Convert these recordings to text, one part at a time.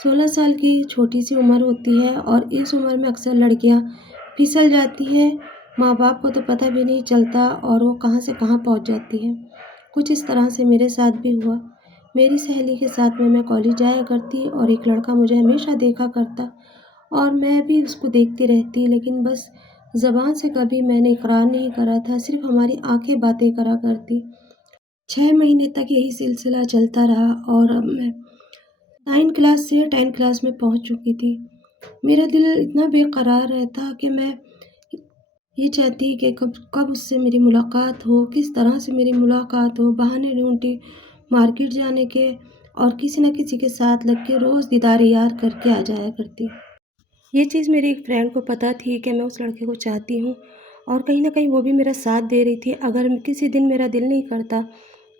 16 साल की छोटी-सी उम्र होती है और इस उम्र में अक्सर लड़कियाँ फिसल जाती हैं, माँ-बाप को तो पता भी नहीं चलता और वो कहाँ से कहाँ पहुँच जाती हैं। कुछ इस तरह से मेरे साथ भी हुआ। मेरी सहेली के साथ में मैं कॉलेज जाया करती और एक लड़का मुझे हमेशा देखा करता और मैं भी उसको देखती रहती, लेकिन बस ज़बान से कभी मैंने इकरार नहीं करा था, सिर्फ़ हमारी आँखें बातें करा करती। 6 महीने तक यही सिलसिला चलता रहा और अब मैं 9 क्लास से 10 क्लास में पहुँच चुकी थी। मेरा दिल इतना बेकरार रहता कि मैं ये चाहती कि कब कब उससे मेरी मुलाकात हो, किस तरह से मेरी मुलाकात हो, बहाने ढूँढती मार्केट जाने के और किसी न किसी के साथ लग के रोज़ दीदार-ए-यार करके आ जाया करती। ये चीज़ मेरी एक फ्रेंड को पता थी कि मैं उस लड़के को चाहती हूँ और कहीं न कहीं वो भी मेरा साथ दे रही थी। अगर किसी दिन मेरा दिल नहीं करता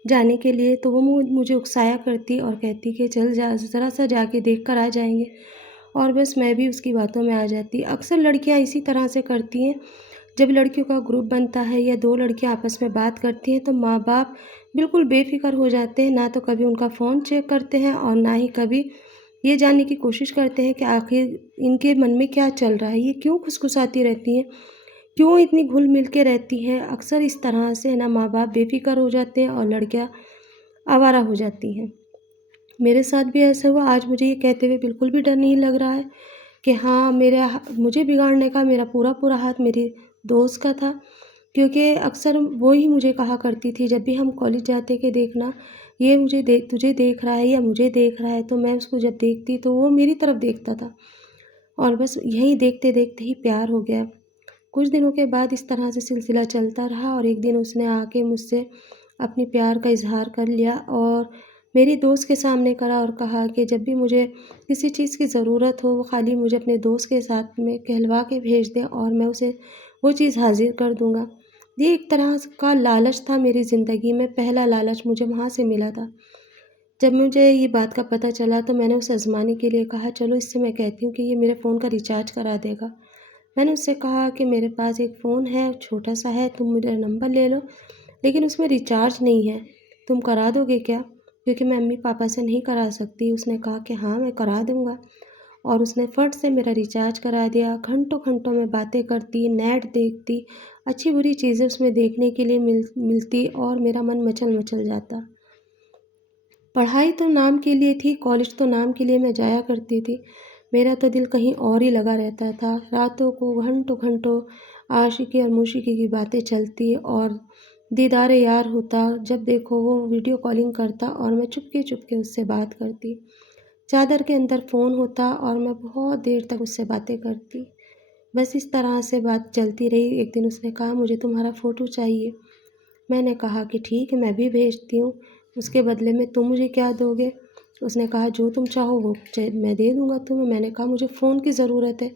जाने के लिए तो वो मुझे उकसाया करती और कहती कि चल जा ज़रा-सा जाके देख कर आ जाएँगे और बस मैं भी उसकी बातों में आ जाती। अक्सर लड़कियाँ इसी तरह से करती हैं, जब लड़कियों का ग्रुप बनता है या 2 लड़कियाँ आपस में बात करती हैं तो माँ-बाप बिल्कुल बेफ़िक्र हो जाते हैं, ना तो कभी उनका फ़ोन चेक करते हैं और ना ही कभी ये जानने की कोशिश करते हैं कि आखिर इनके मन में क्या चल रहा है, ये क्यों खुसखुसाती रहती हैं, क्यों इतनी घुल-मिल के रहती हैं। अक्सर इस तरह से ना माँ-बाप बेफ़िक्र हो जाते हैं और लड़कियाँ आवारा हो जाती हैं। मेरे साथ भी ऐसा हुआ, आज मुझे ये कहते हुए बिल्कुल भी डर नहीं लग रहा है कि हाँ, मुझे बिगाड़ने का मेरा पूरा-पूरा हाथ मेरी दोस्त का था, क्योंकि अक्सर वो ही मुझे कहा करती थी जब भी हम कॉलेज जाते कि देखना ये तुझे देख रहा है या मुझे देख रहा है, तो मैं उसको जब देखती तो वो मेरी तरफ देखता था और बस यही देखते-देखते ही प्यार हो गया। कुछ दिनों के बाद इस तरह से सिलसिला चलता रहा और एक दिन उसने आके मुझसे अपने प्यार का इज़हार कर लिया और मेरी दोस्त के सामने करा और कहा कि जब भी मुझे किसी चीज़ की ज़रूरत हो, वो खाली मुझे अपने दोस्त के साथ में कहलवा के भेज दे और मैं उसे वो चीज़ हाज़िर कर दूँगा। ये एक तरह का लालच था मेरी ज़िंदगी में, पहला लालच मुझे वहाँ से मिला था। जब मुझे ये बात का पता चला तो मैंने उसे आज़माने के लिए कहा, चलो इससे मैं कहती हूँ कि ये मेरे फ़ोन का रिचार्ज करा देगा। मैंने उससे कहा कि मेरे पास एक फ़ोन है, छोटा-सा है, तुम मेरा नंबर ले लो, लेकिन उसमें रिचार्ज नहीं है, तुम करा दोगे क्या? क्योंकि मैं मम्मी-पापा से नहीं करा सकती। उसने कहा कि हाँ, मैं करा दूँगा और उसने फट से मेरा रिचार्ज करा दिया। घंटों-घंटों मैं बातें करती, नेट देखती, अच्छी-बुरी चीज़ें उसमें देखने के लिए मिलती और मेरा मन मचल-मचल जाता। पढ़ाई तो नाम के लिए थी, कॉलेज तो नाम के लिए मैं जाया करती थी। मेरा तो दिल कहीं और ही लगा रहता था। रातों को घंटों-घंटों आशिकी और मौशिकी की बातें चलती और दीदार-ए-यार होता। जब देखो वो वीडियो कॉलिंग करता और मैं चुपके-चुपके उससे बात करती। चादर के अंदर फ़ोन होता और मैं बहुत देर तक उससे बातें करती। बस इस तरह से बात चलती रही। एक दिन उसने कहा, मुझे तुम्हारा फ़ोटो चाहिए। मैंने कहा कि ठीक है, मैं भी भेजती हूँ, उसके बदले में तुम मुझे क्या दोगे? उसने कहा, जो तुम चाहो वो मैं दे दूँगा तुम्हें। मैंने कहा, मुझे फ़ोन की ज़रूरत है,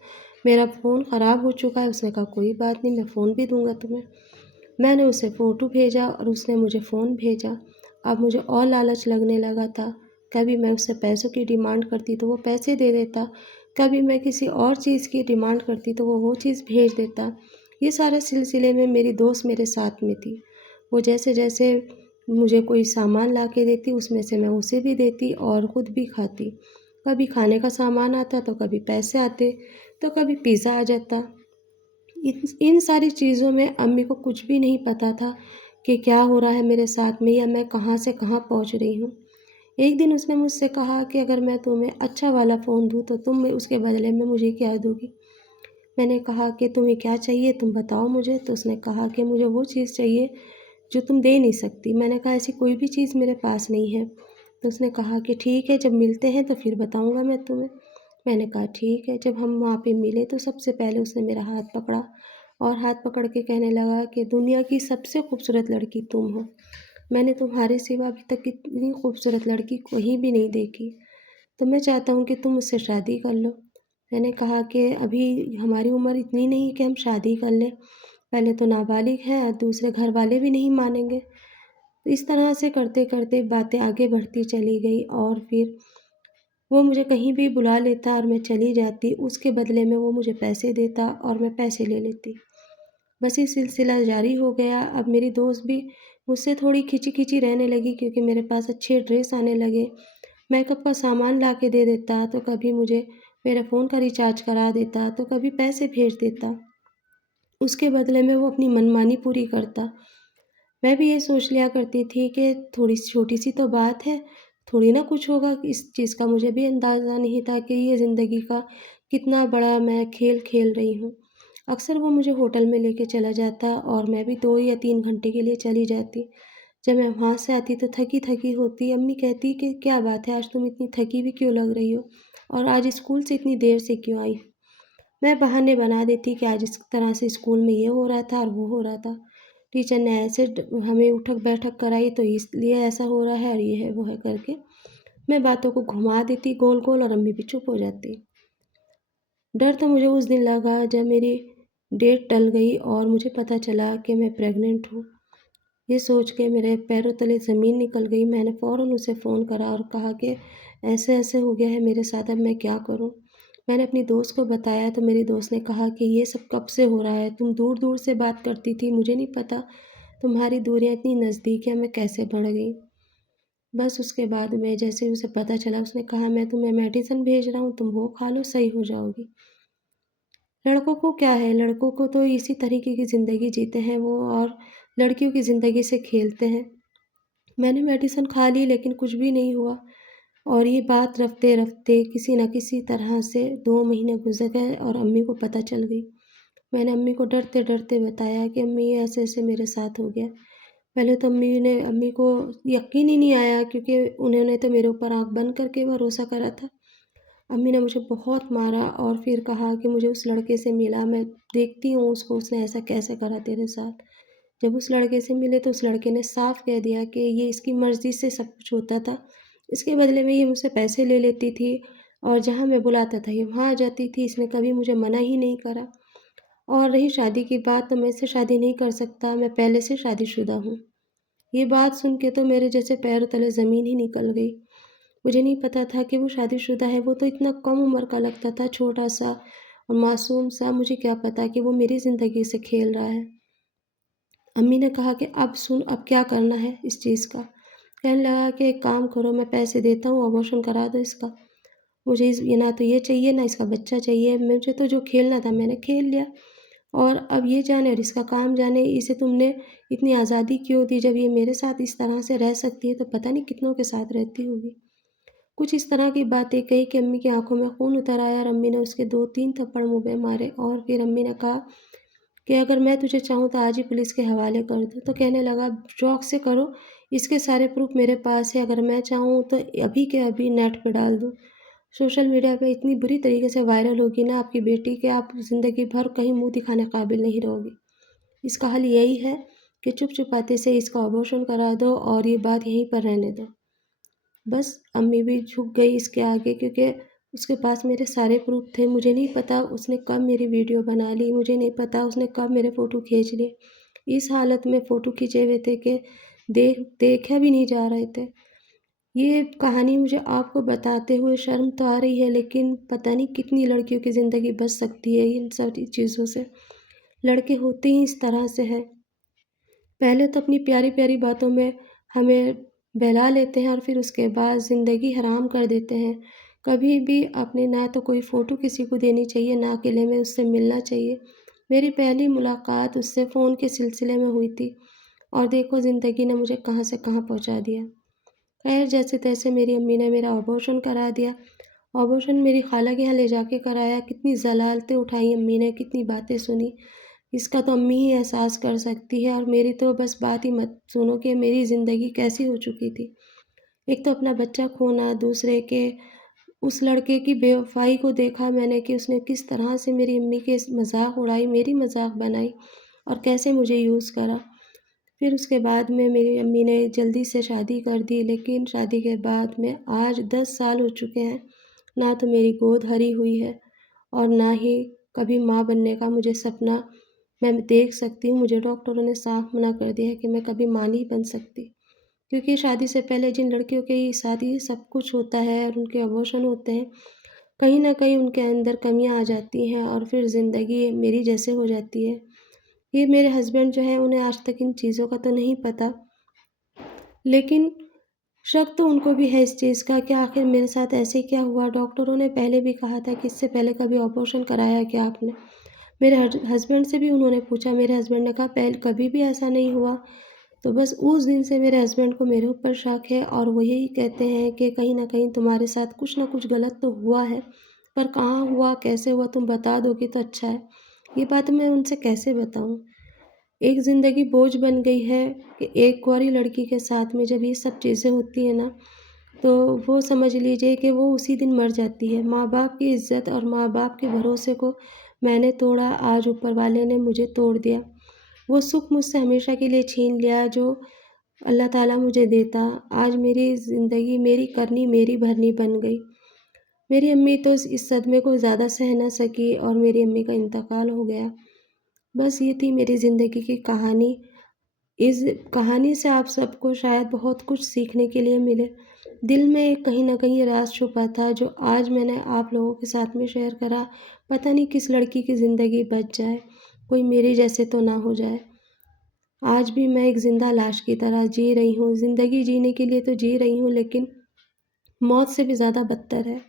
मेरा फ़ोन ख़राब हो चुका है। उसने कहा, कोई बात नहीं, मैं फ़ोन भी दूँगा तुम्हें। मैंने उसे फ़ोटो भेजा और उसने मुझे फ़ोन भेजा। अब मुझे और लालच लगने लगा था। कभी मैं उससे पैसों की डिमांड करती तो वो पैसे दे देता, कभी मैं किसी और चीज़ की डिमांड करती तो वो चीज़ भेज देता। ये सारे सिलसिले में मेरी दोस्त मेरे साथ में थी। वो जैसे-जैसे मुझे कोई सामान ला के देती, उसमें से मैं उसे भी देती और खुद भी खाती। कभी खाने का सामान आता तो कभी पैसे आते, तो कभी पिज़्ज़ा आ जाता। इन सारी चीज़ों में अम्मी को कुछ भी नहीं पता था कि क्या हो रहा है मेरे साथ में या मैं कहाँ से कहाँ पहुँच रही हूँ। एक दिन उसने मुझसे कहा कि अगर मैं तुम्हें अच्छा वाला फ़ोन दूँ तो तुम उसके बदले में मुझे क्या दोगी? मैंने कहा कि तुम्हें क्या चाहिए तुम बताओ मुझे। तो उसने कहा कि मुझे वो चीज़ चाहिए जो तुम दे नहीं सकती। मैंने कहा, ऐसी कोई भी चीज़ मेरे पास नहीं है। तो उसने कहा कि ठीक है, जब मिलते हैं तो फिर बताऊँगा मैं तुम्हें। मैंने कहा ठीक है। जब हम वहाँ पे मिले तो सबसे पहले उसने मेरा हाथ पकड़ा और हाथ पकड़ के कहने लगा कि दुनिया की सबसे खूबसूरत लड़की तुम हो। मैंने तुम्हारे सिवा अभी तक इतनी खूबसूरत लड़की कहीं भी नहीं देखी। तो मैं चाहता हूँ कि तुम मुझसे शादी कर लो। मैंने कहा कि अभी हमारी उम्र इतनी नहीं कि हम शादी कर लें। पहले तो नाबालिग हैं और दूसरे घर वाले भी नहीं मानेंगे। तो इस तरह से करते-करते बातें आगे बढ़ती चली गई और फिर वो मुझे कहीं भी बुला लेता और मैं चली जाती। उसके बदले में वो मुझे पैसे देता और मैं पैसे ले लेती। बस ये सिलसिला जारी हो गया। अब मेरी दोस्त भी मुझसे थोड़ी खिंची-खिंची रहने लगी क्योंकि मेरे पास अच्छे ड्रेस आने लगे। मेकअप का सामान ला के दे देता, तो कभी मुझे मेरे फ़ोन का रिचार्ज करा देता, तो कभी पैसे भेज देता। उसके बदले में वो अपनी मनमानी पूरी करता। मैं भी ये सोच लिया करती थी कि थोड़ी छोटी-सी तो बात है, थोड़ी ना कुछ होगा। इस चीज़ का मुझे भी अंदाज़ा नहीं था कि ये ज़िंदगी का कितना बड़ा मैं खेल खेल रही हूँ। अक्सर वो मुझे होटल में लेके चला जाता और मैं भी 2 या 3 घंटे के लिए चली जाती। जब मैं वहाँ से आती तो थकी-थकी होती, अम्मी कहती कि क्या बात है, आज तुम इतनी थकी हुई क्यों लग रही हो? और आज स्कूल से इतनी देर से क्यों आई? मैं बहाने बना देती कि आज इस तरह से स्कूल में ये हो रहा था और वो हो रहा था। टीचर ने ऐसे हमें उठक-बैठक कराई तो इसलिए ऐसा हो रहा है और ये है, वो है करके मैं बातों को घुमा देती गोल-गोल और अम्मी भी चुप हो जाती। डर तो मुझे उस दिन लगा जब मेरी डेट टल गई और मुझे पता चला कि मैं प्रेग्नेंट हूँ। ये सोच के मेरे पैरों तले ज़मीन निकल गई। मैंने फ़ौरन उसे फ़ोन करा और कहा कि ऐसे-ऐसे हो गया है मेरे साथ, अब मैं क्या करूँ? मैंने अपनी दोस्त को बताया तो मेरी दोस्त ने कहा कि ये सब कब से हो रहा है? तुम दूर-दूर से बात करती थी, मुझे नहीं पता तुम्हारी दूरियाँ इतनी नज़दीक हैं, मैं कैसे बढ़ गई? बस उसके बाद में जैसे ही उसे पता चला उसने कहा मैं तुम्हें मेडिसिन भेज रहा हूँ, तुम वो खा लो, सही हो जाओगी। लड़कों को क्या है, लड़कों को तो इसी तरीके की ज़िंदगी जीते हैं वो और लड़कियों की ज़िंदगी से खेलते हैं। मैंने मेडिसिन खा ली लेकिन कुछ भी नहीं हुआ और ये बात रफ़्ते-रफ़्ते किसी न किसी तरह से 2 महीने गुज़र गए और अम्मी को पता चल गई। मैंने अम्मी को डरते-डरते बताया कि अम्मी ऐसे-ऐसे मेरे साथ हो गया। पहले तो अम्मी को यकीन ही नहीं आया क्योंकि उन्होंने तो मेरे ऊपर आँख बंद करके भरोसा करा था। अम्मी ने मुझे बहुत मारा और फिर कहा कि मुझे उस लड़के से मिला, मैं देखती हूँ उसको, उसने ऐसा कैसे करा तेरे साथ। जब उस लड़के से मिले तो उस लड़के ने साफ कह दिया कि ये इसकी मर्ज़ी से सब कुछ होता था। इसके बदले में ये मुझसे पैसे ले लेती थी और जहाँ मैं बुलाता था ये वहाँ आ जाती थी। इसने कभी मुझे मना ही नहीं करा। और रही शादी की बात तो मैं इससे शादी नहीं कर सकता, मैं पहले से शादीशुदा हूँ। ये बात सुन के तो मेरे जैसे पैरों तले ज़मीन ही निकल गई। मुझे नहीं पता था कि वो शादीशुदा है, वो तो इतना कम उम्र का लगता था, छोटा-सा और मासूम-सा। मुझे क्या पता कि वो मेरी ज़िंदगी से खेल रहा है। अम्मी ने कहा कि अब सुन, अब क्या करना है इस चीज़ का? कहने लगा कि एक काम करो, मैं पैसे देता हूँ, अबॉर्शन करा दो इसका। मुझे इस ये ना तो ये चाहिए, ना इसका बच्चा चाहिए। मुझे तो जो खेलना था मैंने खेल लिया और अब ये जाने और इसका काम जाने, इसे तुमने इतनी आज़ादी क्यों दी? जब ये मेरे साथ इस तरह से रह सकती है, तो पता नहीं कितनों के साथ रहती होगी। कुछ इस तरह की बातें कही कि अम्मी की आँखों में खून उतर आया और अम्मी ने उसके 2-3 थप्पड़ मुँह पे मारे और फिर अम्मी ने कहा कि अगर मैं तुझे चाहूँ तो आज ही पुलिस के हवाले कर दूँ। तो कहने लगा शौक से करो, इसके सारे प्रूफ़ मेरे पास है, अगर मैं चाहूँ तो अभी के अभी नेट पे डाल दूँ। सोशल मीडिया पे इतनी बुरी तरीके से वायरल होगी ना आपकी बेटी कि आप ज़िंदगी भर कहीं मुँह दिखाने काबिल नहीं रहोगी। इसका हल यही है कि चुप-चुपाते से इसका अबॉर्शन करा दो और ये बात यहीं पर रहने दो। बस अम्मी भी झुक गई इसके आगे क्योंकि उसके पास मेरे सारे प्रूफ़ थे। मुझे नहीं पता उसने कब मेरी वीडियो बना ली, मुझे नहीं पता उसने कब मेरे फ़ोटो खींच लिए। इस हालत में फ़ोटो खींचे हुए थे कि देखा भी नहीं जा रहे थे। ये कहानी मुझे आपको बताते हुए शर्म तो आ रही है लेकिन पता नहीं कितनी लड़कियों की ज़िंदगी बच सकती है इन सारी चीज़ों से। लड़के होते ही इस तरह से हैं। पहले तो अपनी प्यारी-प्यारी बातों में हमें बहला लेते हैं और फिर उसके बाद ज़िंदगी हराम कर देते हैं। कभी भी अपने ना तो कोई फ़ोटो किसी को देनी चाहिए, ना अकेले में उससे मिलना चाहिए। मेरी पहली मुलाकात उससे फ़ोन के सिलसिले में हुई थी और देखो ज़िंदगी ने मुझे कहाँ से कहाँ पहुँचा दिया। खैर जैसे-तैसे मेरी अम्मी ने मेरा अबॉर्शन करा दिया। अबॉर्शन मेरी खाला के यहाँ ले जाके कराया, कितनी ज़लालतें उठाई अम्मी ने, कितनी बातें सुनी। इसका तो अम्मी ही एहसास कर सकती है और मेरी तो बस बात ही मत सुनो कि मेरी ज़िंदगी कैसी हो चुकी थी। एक तो अपना बच्चा खोना, दूसरे के उस लड़के की बेवफ़ाई को देखा मैंने कि उसने किस तरह से मेरी अम्मी के मज़ाक उड़ाई, मेरी मज़ाक बनाई और कैसे मुझे यूज़ करा। फिर उसके बाद में मेरी अम्मी ने जल्दी से शादी कर दी, लेकिन शादी के बाद में आज 10 साल हो चुके हैं, ना तो मेरी गोद भरी हुई है और ना ही कभी माँ बनने का मुझे सपना मैं देख सकती हूँ। मुझे डॉक्टरों ने साफ मना कर दिया है कि मैं कभी माँ नहीं बन सकती, क्योंकि शादी से पहले जिन लड़कियों की शादी सब कुछ होता है और उनके अबॉर्शन होते हैं, कहीं न कहीं उनके अंदर कमियाँ आ जाती हैं और फिर ज़िंदगी मेरी जैसे हो जाती है। ये मेरे हस्बैंड जो हैं उन्हें आज तक इन चीज़ों का तो नहीं पता, लेकिन शक तो उनको भी है इस चीज़ का कि आखिर मेरे साथ ऐसे क्या हुआ? डॉक्टरों ने पहले भी कहा था कि इससे पहले कभी ऑपरेशन कराया है क्या आपने? मेरे हस्बैंड से भी उन्होंने पूछा, मेरे हस्बैंड ने कहा पहले कभी भी ऐसा नहीं हुआ। तो बस उस दिन से मेरे हस्बैंड को मेरे ऊपर शक है और वो यही कहते हैं कि कहीं न कहीं तुम्हारे साथ कुछ न कुछ गलत तो हुआ है, पर कहाँ हुआ, कैसे हुआ तुम बता दोगी तो अच्छा है। ये बात मैं उनसे कैसे बताऊँ? एक ज़िंदगी बोझ बन गई है कि एक कुँवारी लड़की के साथ में जब ये सब चीज़ें होती हैं ना, तो वो समझ लीजिए कि वो उसी दिन मर जाती है। माँ-बाप की इज़्ज़त और माँ-बाप के भरोसे को मैंने तोड़ा, आज ऊपर वाले ने मुझे तोड़ दिया। वो सुख मुझसे हमेशा के लिए छीन लिया जो अल्लाह ताला मुझे देता। आज मेरी ज़िंदगी मेरी करनी मेरी भरनी बन गई। मेरी अम्मी तो इस सदमे को ज़्यादा सह ना सकी और मेरी अम्मी का इंतकाल हो गया। बस ये थी मेरी ज़िंदगी की कहानी। इस कहानी से आप सबको शायद बहुत कुछ सीखने के लिए मिले। दिल में एक कहीं न कहीं राज़ छुपा था जो आज मैंने आप लोगों के साथ में शेयर करा। पता नहीं किस लड़की की ज़िंदगी बच जाए, कोई मेरे जैसे तो ना हो जाए। आज भी मैं एक ज़िंदा लाश की तरह जी रही हूँ। ज़िंदगी जीने के लिए तो जी रही हूँ लेकिन मौत से भी ज़्यादा बदतर है।